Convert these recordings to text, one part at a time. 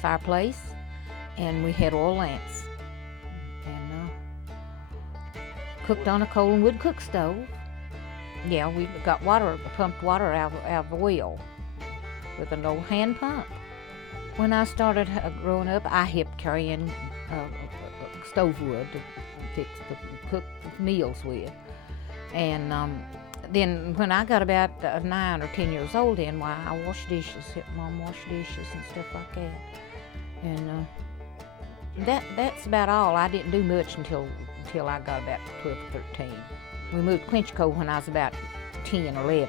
fireplace, and we had oil lamps, and cooked on a coal and wood cook stove. Yeah, we got pumped water out of a well with an old hand pump. When I started growing up, I helped carrying stove wood to cook meals with. And then when I got about 9 or 10 years old, then I washed dishes, helped Mom wash dishes and stuff like that. And that's about all. I didn't do much until I got about 12 or 13. We moved to Quinchco when I was about 10, 11.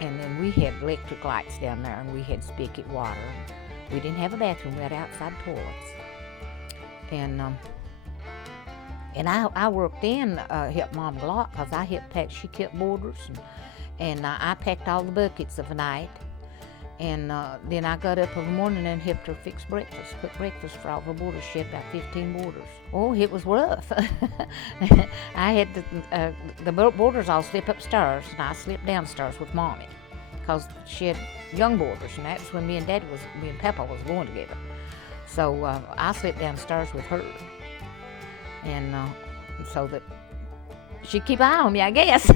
And then we had electric lights down there, and we had spigot water. We didn't have a bathroom, we had outside toilets. And I worked in, helped Mom a lot, because I helped pack. She kept boarders, and I packed all the buckets of a night. And then I got up in the morning and helped her fix breakfast, cook breakfast for all the boarders. She had about 15 boarders. Oh, it was rough. I had the boarders all slept upstairs, and I slept downstairs with Mommy, because she had young boarders, and that's when me and Papa was going together. So I slept downstairs with her, and so that she'd keep an eye on me, I guess.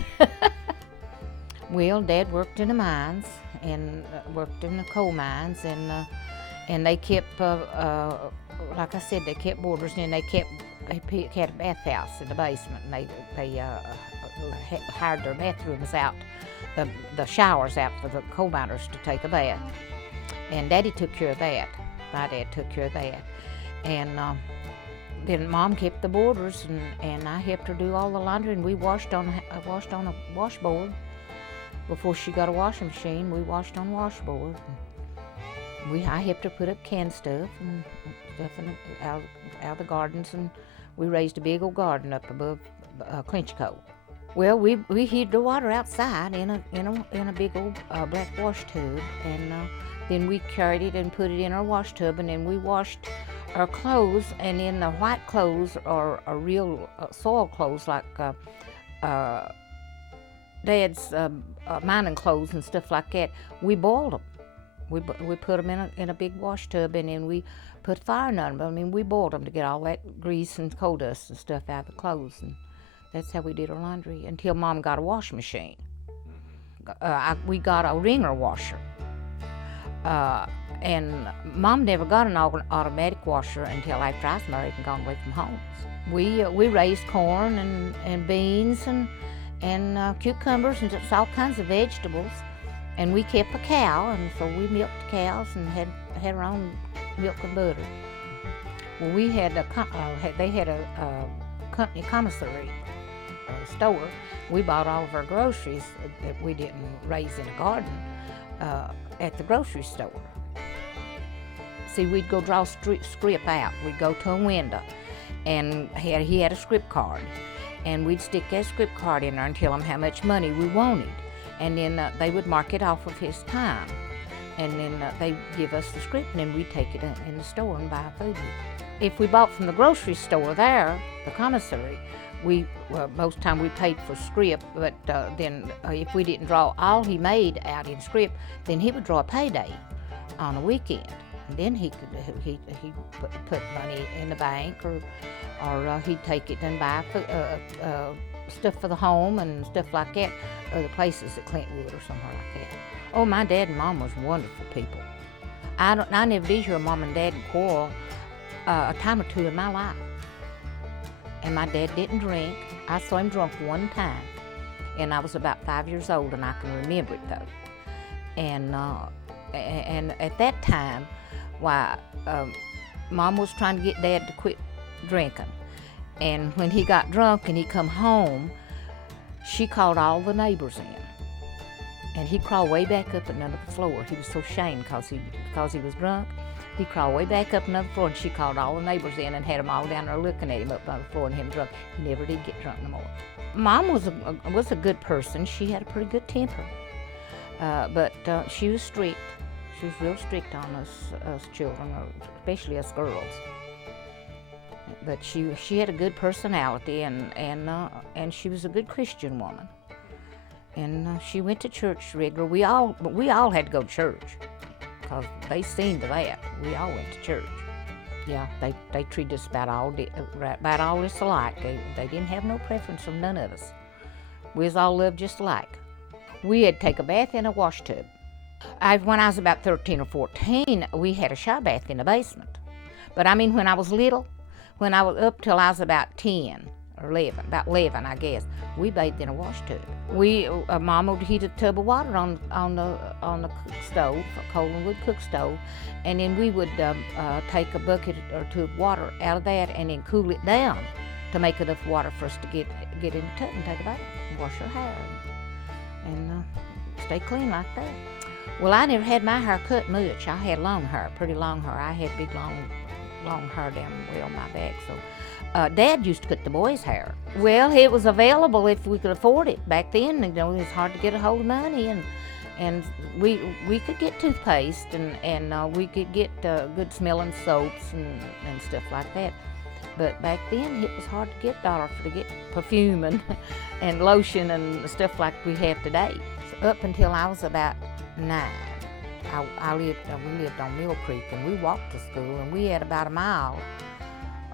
Well, Dad worked in the mines, and worked in the coal mines, and they kept, like I said, they kept boarders, and they had a bathhouse in the basement, and they hired their bathrooms out, the showers out for the coal miners to take a bath. And Daddy took care of that. My dad took care of that. And then Mom kept the boarders, and I helped her do all the laundry, and we washed on a washboard. Before she got a washing machine, we washed on washboard. I helped her put up canned stuff and stuff out of the gardens, and we raised a big old garden up above Clinchco. Well, we heated the water outside in a big old black wash tub, and then we carried it and put it in our wash tub, and then we washed our clothes, and in the white clothes or real soil clothes like Dad's mining clothes and stuff like that, we boiled them. We put them in a big wash tub, and then we put fire under them. I mean, we boiled them to get all that grease and coal dust and stuff out of the clothes, and that's how we did our laundry until Mom got a washing machine. We got a wringer washer, and Mom never got an automatic washer until after I was married and gone away from home. We raised corn and beans and cucumbers and just all kinds of vegetables, and we kept a cow, and so we milked the cows and had our own milk and butter. Well, we had they had a company commissary store. We bought all of our groceries that we didn't raise in a garden at the grocery store. See, we'd go draw script out. We'd go to a window, and he had a script card, and we'd stick that script card in there and tell him how much money we wanted, and then they would mark it off of his time, and then they'd give us the script, and then we'd take it in the store and buy food. If we bought from the grocery store there, the commissary, most time we paid for script, but then if we didn't draw all he made out in script, then he would draw a payday on a weekend. And then he put money in the bank, or he'd take it and buy stuff for the home and stuff like that, or the places at Clintwood or somewhere like that. Oh, my dad and Mom was wonderful people. I never did hear Mom and Dad quarrel a time or two in my life. And my dad didn't drink. I saw him drunk one time, and I was about 5 years old, and I can remember it though. And at that time, Mom was trying to get Dad to quit drinking. And when he got drunk and he come home, she called all the neighbors in. And he crawled way back up another floor. He was so ashamed because he was drunk. He crawled way back up another floor, and she called all the neighbors in and had them all down there looking at him up on the floor and him drunk. He never did get drunk no more. Mom was a good person. She had a pretty good temper, but she was strict. She was real strict on us children, especially us girls. But she had a good personality, and she was a good Christian woman. And she went to church regular. We all had to go to church, because they seen to that. We all went to church. Yeah, they treated us about all this alike. They didn't have no preference from none of us. We was all loved just alike. We had to take a bath in a wash tub. When I was about 13 or 14, we had a shower bath in the basement. But I mean, when I was little, when I was up till I was about 10 or 11, about 11, I guess, we bathed in a wash tub. Mama would heat a tub of water on the cook stove, a coal and wood cook stove, and then we would take a bucket or two of water out of that and then cool it down to make enough water for us to get in the tub and take a bath and wash our hair and stay clean like that. Well, I never had my hair cut much. I had long hair, pretty long hair. I had big long hair down my back. So Dad used to cut the boys' hair. Well, it was available if we could afford it. Back then, it was hard to get a hold of money, and we could get toothpaste and we could get good smelling soaps and stuff like that. But back then, it was hard to get dollars to get perfume and lotion and stuff like we have today. So up until I was about 9, we lived on Mill Creek, and we walked to school, and we had about a mile,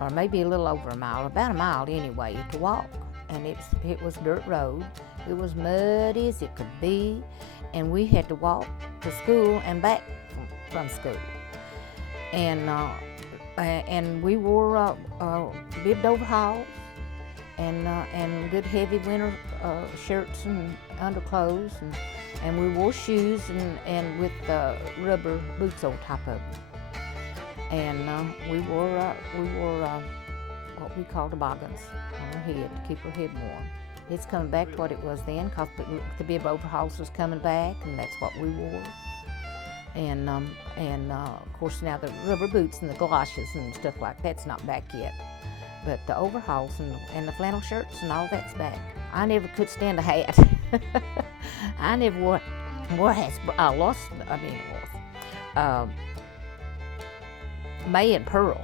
or maybe a little over a mile, about a mile anyway, to walk. And it was dirt road. It was muddy as it could be, and we had to walk to school and back from school. And we wore bibbed overalls and good heavy winter shirts and underclothes, and we wore shoes and with rubber boots on top of them. And we wore what we called toboggans on our head to keep our head warm. It's coming back to what it was then, because the bib overalls was coming back, and that's what we wore. And of course now the rubber boots and the galoshes and stuff like that's not back yet. But the overalls and the flannel shirts and all that's back. I never could stand a hat. I never wore hats. May and Pearl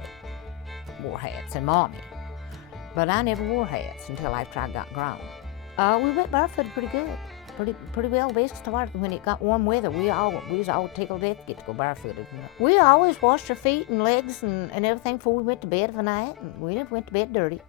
wore hats, and Mommy. But I never wore hats until after I got grown. We went barefooted pretty good. Pretty well. We started when it got warm weather. We was all tickled to death to get to go barefooted. We always washed our feet and legs and everything before we went to bed of a night, and we never went to bed dirty.